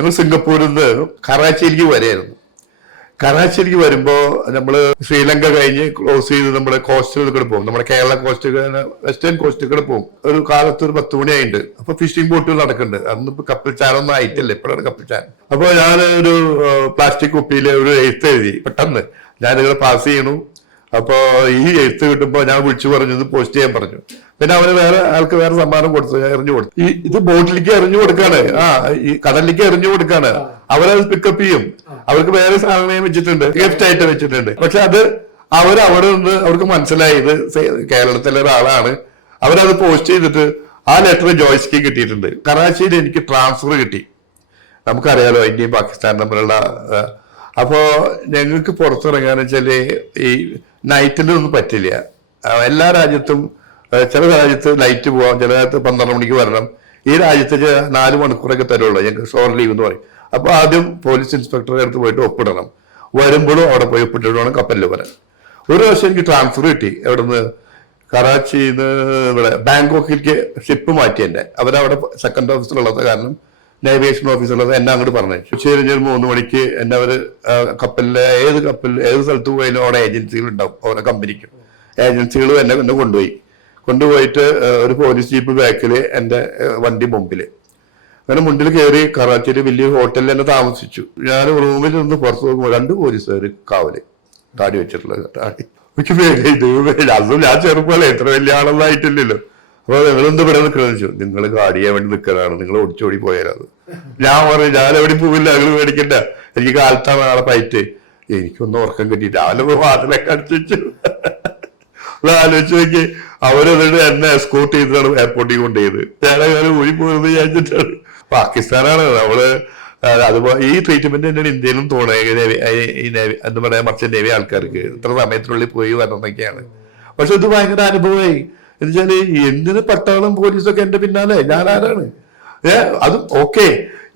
ഞങ്ങൾ സിംഗപ്പൂരിൽ നിന്ന് കറാച്ചിയിലേക്ക് വരെയായിരുന്നു. കറാച്ചിയിലേക്ക് വരുമ്പോൾ നമ്മൾ ശ്രീലങ്ക കഴിഞ്ഞ് ക്ലോസ് ചെയ്ത് നമ്മുടെ കോസ്റ്റുകളിൽ കൂടെ പോകും. നമ്മുടെ കേരള കോസ്റ്റ് വെസ്റ്റേൺ കോസ്റ്റ് കൂടെ പോകും. ഒരു കാലത്ത് ഒരു 10 മണിയായിട്ടുണ്ട്. അപ്പൊ ഫിഷിംഗ് ബോട്ടുകൾ നടക്കുന്നുണ്ട്. അന്നിപ്പോ കപ്പൽ ചാനൊന്നും ആയിട്ടില്ല, ഇപ്പോഴാണ് കപ്പൽ ചാൻ. അപ്പൊ ഞാൻ ഒരു പ്ലാസ്റ്റിക് കുപ്പിയിൽ ഒരു എഴുത്ത് എഴുതി. പെട്ടെന്ന് ഞാനിവിടെ പാസ് ചെയ്യണു. അപ്പൊ ഈ എഴുത്ത് കിട്ടുമ്പോ ഞാൻ വിളിച്ചു പറഞ്ഞത് പോസ്റ്റ് ചെയ്യാൻ പറഞ്ഞു. പിന്നെ അവന് ആൾക്ക് വേറെ സമ്മാനം കൊടുത്തു, എറിഞ്ഞു കൊടുത്തു. ഇത് ബോട്ടിലേക്ക് എറിഞ്ഞു കൊടുക്കാണ്, ഈ കടലിലേക്ക് എറിഞ്ഞു കൊടുക്കാണ്. അവരത് പിക്കപ്പ് ചെയ്യും. അവർക്ക് വേറെ സാധനം വെച്ചിട്ടുണ്ട്, ഗിഫ്റ്റ് ആയിട്ട് വെച്ചിട്ടുണ്ട്. പക്ഷെ അത് അവിടെ നിന്ന് അവർക്ക് മനസ്സിലായി ഇത് കേരളത്തിലെ ഒരാളാണ്. അവരത് പോസ്റ്റ് ചെയ്തിട്ട് ആ ലെറ്റർ ജോയ്സ്ക്ക് കിട്ടിയിട്ടുണ്ട്. കറാച്ചിയിൽ എനിക്ക് ട്രാൻസ്ഫർ കിട്ടി. നമുക്കറിയാലോ ഇന്ത്യയും പാകിസ്ഥാനും തമ്മിലുള്ള. അപ്പോ ഞങ്ങൾക്ക് പുറത്തിറങ്ങാന്ന് വെച്ചാല് ഈ നൈറ്റിലൊന്നും പറ്റില്ല. എല്ലാ രാജ്യത്തും ചില രാജ്യത്ത് ലൈറ്റ് പോവാം, ചില രാജ്യത്ത് 12 മണിക്ക് വരണം. ഈ രാജ്യത്ത് 4 മണിക്കൂറൊക്കെ തരുള്ളൂ ഞങ്ങൾക്ക് ഷോർ ലീവ് എന്ന് പറയും. അപ്പൊ ആദ്യം പോലീസ് ഇൻസ്പെക്ടറുടെ അടുത്ത് പോയിട്ട് ഒപ്പിടണം. വരുമ്പോഴും അവിടെ പോയി ഒപ്പിട്ടിട്ട് വേണം കപ്പലിൽ വരാൻ. ഒരു പ്രാവശ്യം എനിക്ക് ട്രാൻസ്ഫർ കിട്ടി. എവിടുന്ന് കറാച്ചിന്ന് ഇവിടെ ബാങ്കോക്കിലേക്ക് ഷിപ്പ് മാറ്റി എന്നെ. അവരവിടെ സെക്കൻഡ് ഓഫീസറുള്ളത് കാരണം നാവിഗേഷൻ ഓഫീസറുള്ളത് എന്നെ അങ്ങോട്ട് പറഞ്ഞു. ഉച്ചകഴിഞ്ഞ് 3 മണിക്ക് എന്നെ അവര് കപ്പലിലെ ഏത് സ്ഥലത്ത് പോയാലും അവിടെ ഏജൻസികൾ ഉണ്ടാവും. ഓരോ കമ്പനിക്കും ഏജൻസികൾ എന്നെ കൊണ്ടുപോയിട്ട് ഒരു പോലീസ് ജീപ്പ് ബാക്കിൽ എൻ്റെ വണ്ടി മുമ്പിൽ. അങ്ങനെ മുന്നിൽ കയറി കറാച്ചിയിൽ വലിയ ഹോട്ടലിൽ തന്നെ താമസിച്ചു. ഞാൻ റൂമിൽ നിന്ന് പുറത്ത് നോക്കുമ്പോൾ 2 പോലീസുകാർ കാവല്, താടി വെച്ചിട്ടുള്ളത്. എനിക്ക് അതും ഞാൻ ചെറുപ്പമല്ലേ, ഇത്ര വലിയ ആളൊന്നും ആയിട്ടില്ലല്ലോ. അപ്പൊ നിങ്ങളെന്ത് ഇവിടെ നിൽക്കണമെന്ന് വെച്ചു. നിങ്ങൾ ഗാഡിയാൻ വേണ്ടി നിൽക്കലാണ്, നിങ്ങൾ ഓടിച്ചോടി പോയാലത്. ഞാൻ പറഞ്ഞു ഞാൻ എവിടെ പോവില്ല, നിങ്ങൾ മേടിക്കണ്ട, എനിക്ക് കാലത്താണ് ആളെ പയറ്റ്. എനിക്കൊന്നും ഉറക്കം കിട്ടി. രാവിലെ വാതിലൊക്കെ അടിച്ചു. ആലോചിച്ച് നോക്കി. അവരതിട്ട് എന്നെ എസ്കോർട്ട് ചെയ്തതാണ് എയർപോർട്ടിൽ കൊണ്ടുപോയത്. ഞാനങ്ങനെ ഊരി പോയത് വിചാരിച്ചിട്ടാണ്. പാകിസ്ഥാനാണ് നമ്മള്. അതുപോലെ ഈ ട്രീറ്റ്മെന്റ് തന്നെയാണ് ഇന്ത്യയിലും തോന്നുന്നത്. എന്താ പറയാ, മർച്ചന്റ് നേവി ആൾക്കാർക്ക് ഇത്ര സമയത്തിനുള്ളിൽ പോയി വരണമെന്നൊക്കെയാണ്. പക്ഷെ ഇത് ഭയങ്കര അനുഭവമായി. എന്നുവെച്ചാല് എന്തിന് പട്ടാളം പോലീസൊക്കെ എന്റെ പിന്നാലെ, ഞാൻ ആരാണ്? അതും ഓക്കെ.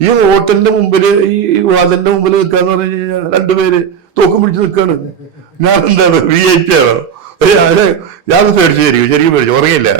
ഈ ഹോട്ടലിന്റെ മുമ്പില്, ഈ വാതിലിന്റെ മുമ്പിൽ നിൽക്കാന്ന് പറഞ്ഞു കഴിഞ്ഞാൽ 2 പേര് തോക്കും പിടിച്ച് നിൽക്കാണ്. ഞാൻ എന്താണ് VIP ആണോ? ഞാൻ പേടിച്ചു, ശരിക്കും പേടിച്ചു. ഉറങ്ങിയില്ല.